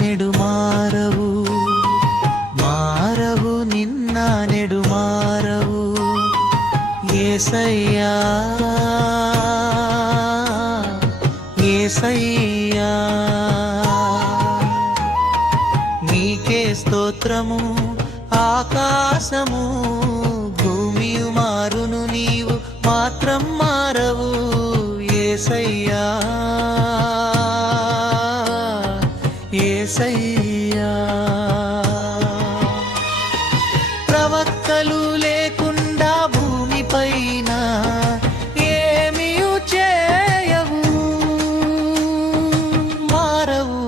నెడు మారవు, మారవు నిన్న నెడు మారవు. యేసయ్యా యేసయ్యా నీకే స్తోత్రము. ఆకాశము భూమియు మారును, నీవు మాత్రం మారవు. యేసయ్యా యేసయ్యా ప్రవక్తలు లేకుండా భూమిపైన ఏమియు చేయవు, మారవు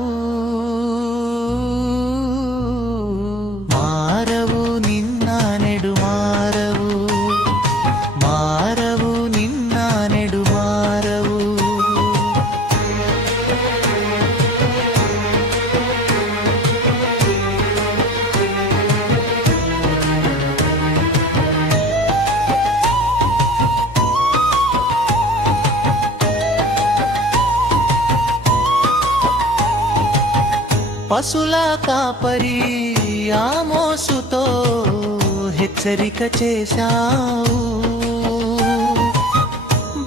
మారవు నిన్న నెడు మారవు, మారవు నిన్న నెడు మారవు. పశుల కాపరి ఆమోసుతో హెచ్చరిక చేశావు,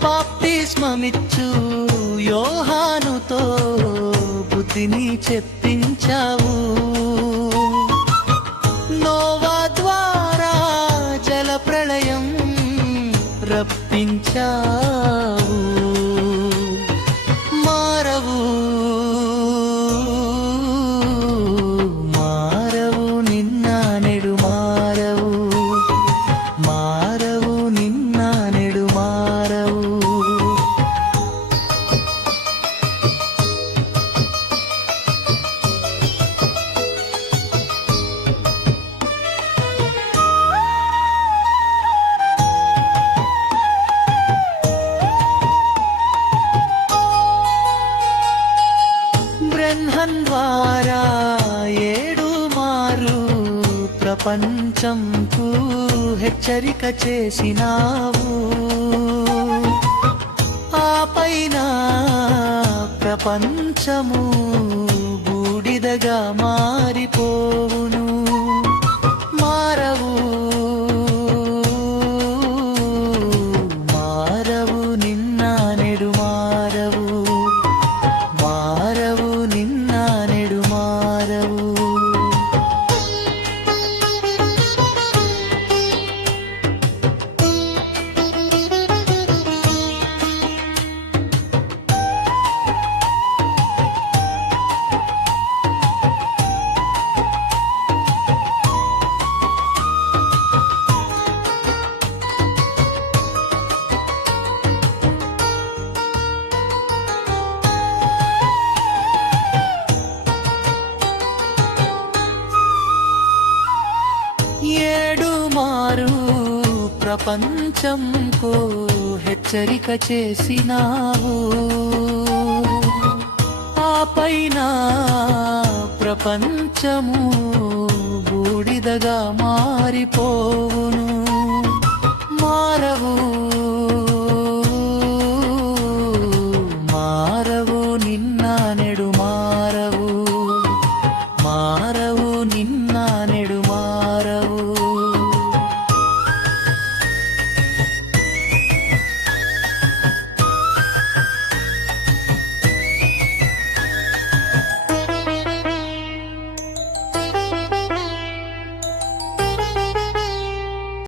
బాప్తిస్మమిచ్చు యోహానుతో బుద్ధిని చెప్పించావు. నోవా ద్వారా జల ప్రళయం రప్పించావు, మారవు మారవు నిన్న నెడు మారవు, మారవు నిన్న నెడు మారవు. బ్రహ్మన్ ద్వారా 7 మారు ప్రపంచంకు హెచ్చరిక చేసినావు, ఆ పైన ప్రపంచము బూడిదగా మారిపోవును, మారవు మారవు నిన్న నెడు మారవు, మారవు నిన్న నెడు మారవు. ఏడు మారు ప్రపంచంకు హెచ్చరిక చేసినావు, ఆ పైన ప్రపంచము బూడిదగా మారిపోవును,